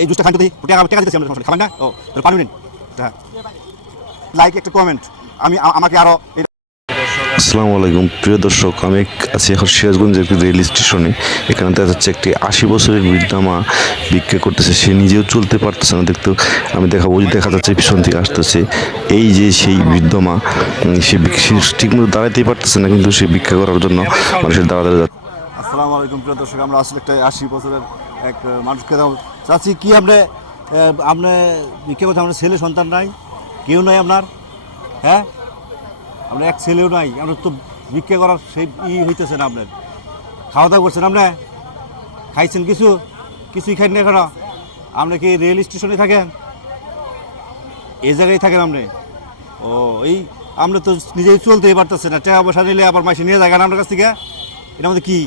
এই জুসটা খাইতে দিই টাকা টাকা দিতেছি আমরা সমস্যা খাবেন না? ও তাহলে পানি নিন। হ্যাঁ। লাইক একটা কমেন্ট আমি আমাকে আরও আসসালামু আলাইকুম। প্রিয় দর্শক আমি আছি এখন সিরাজগঞ্জের একটি রেল স্টেশনে। এখানে দেখা যাচ্ছে একটি আশি বছরের বৃদ্ধা মা ভিক্ষা করতেছে। সে নিজেও চলতে পারতেছে না দেখতে। আমি দেখাবো যে দেখা যাচ্ছে পিছন থেকে আসতেছে। এই যে সেই বৃদ্ধ মা সে ঠিকমতো দাঁড়াতেই পারতেছে না কিন্তু সে ভিক্ষা করার জন্য মানুষের দাঁড়া দাঁড়া যাচ্ছে। আসসালামু আলাইকুম প্রিয় দর্শক। আমরা আসলে একটা আশি বছরের এক মানুষকে চাচ্ছি কি আপনি আপনি ভিক্ষা করতে আপনার ছেলে সন্তান নাই? কেউ নাই আপনার? হ্যাঁ? আপনার এক ছেলেও নাই। আপনার তো ভিক্ষা করার সেই ই হইতেছে না আপনার। খাওয়া দাওয়া করছেন আপনি? খাইছেন কিছু? কিছুই খাইন না এখনও? আপনি কি রেল স্টেশনে থাকেন? এই জায়গায় থাকেন আপনি? ও, এই আমরা তো নিজেই চলতেই পারতেছে না। টাকা পয়সা নিলে আবার মাসে নিয়ে যাবেন আপনার কাছ থেকে? এটা আমাদের কি?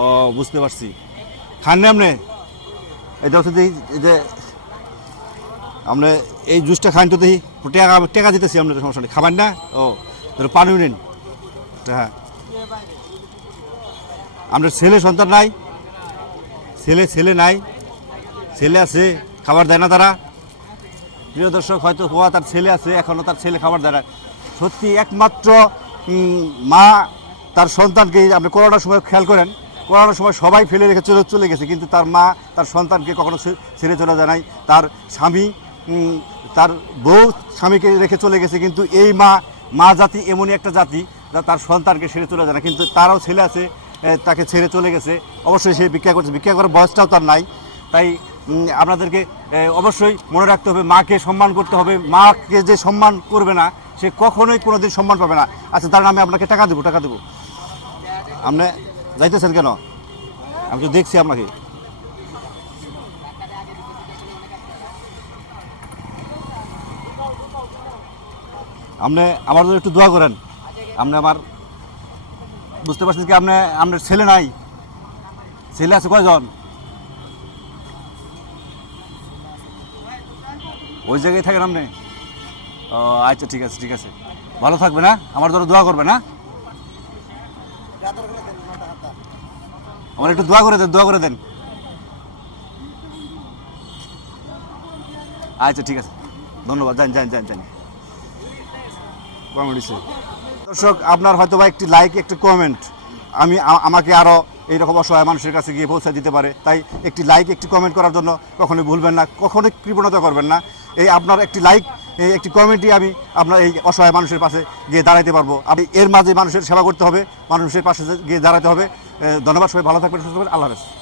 ও, বুঝতে পারছি। খান না আপনি? এটা হচ্ছে যে আপনি এই জুসটা খান তো দেখি। টাকা টাকা দিতেছি আপনার সমস্যা নেই। খাবেন না? ও, তাহলে পানি নিন হ্যাঁ। আপনার ছেলে সন্তান নাই। ছেলে ছেলে নাই। ছেলে আছে, খাবার দেয় না তারা। প্রিয় দর্শক, হয়তো হওয়া তার ছেলে আছে এখনও তার ছেলে খাবার দেয় না। সত্যি একমাত্র মা তার সন্তানকে আপনি করোনার সময় খেয়াল করেন। করোনার সময় সবাই ফেলে রেখে চলে চলে গেছে। কিন্তু তার মা, তার সন্তানকে কখনো ছেড়ে চলে যায় নাই। তার স্বামী তার বউ স্বামীকে রেখে চলে গেছে। কিন্তু এই মা মা জাতি এমনই একটা জাতি যা তার সন্তানকে ছেড়ে চলে যায় না। কিন্তু তারও ছেলে আছে তাকে ছেড়ে চলে গেছে। অবশ্যই সে ভিক্ষা করছে। ভিক্ষা করার বয়সটাও তার নাই। তাই আপনাদেরকে অবশ্যই মনে রাখতে হবে, মাকে সম্মান করতে হবে। মাকে যে সম্মান করবে না, সে কখনোই কোনোদিন সম্মান পাবে না। আচ্ছা তার নামে আপনাকে টাকা দেবো টাকা দেবো। আপনি যাইতেছেন কেন? আমি তো দেখছি আপনাকে। আপনি আমার জন্য একটু দোয়া করেন। আপনি আমার বুঝতে পারছেন কি আপনি আপনার ছেলে নাই। ছেলে আছে কয়জন? ওই জায়গায় থাকেন আপনি? ও আচ্ছা ঠিক আছে ঠিক আছে। ভালো থাকবে না আমার জন্য দোয়া করবে না আমার একটু দোয়া করে দেন, দোয়া করে দেন। আচ্ছা ঠিক আছে। ধন্যবাদ, যান যান যান যান। কমেডি দর্শক, আপনার হয়তো বা একটি লাইক একটি কমেন্ট আমি আমাকে আরও এইরকম অসহায় মানুষের কাছে গিয়ে পৌঁছে দিতে পারে। তাই একটি লাইক একটি কমেন্ট করার জন্য কখনোই ভুলবেন না, কখনোই কৃপণতা করবেন না। এই আপনার একটি লাইক একটি কমিটি আমি আপনার এই অসহায় মানুষের পাশে গিয়ে দাঁড়াইতে পারব। আপনি এর মাঝে মানুষের সেবা করতে হবে, মানুষের পাশে গিয়ে দাঁড়াতে হবে। ধন্যবাদ, সবাই ভালো থাকবেন, সুস্থ থাকবেন, আল্লাহ হাফেজ।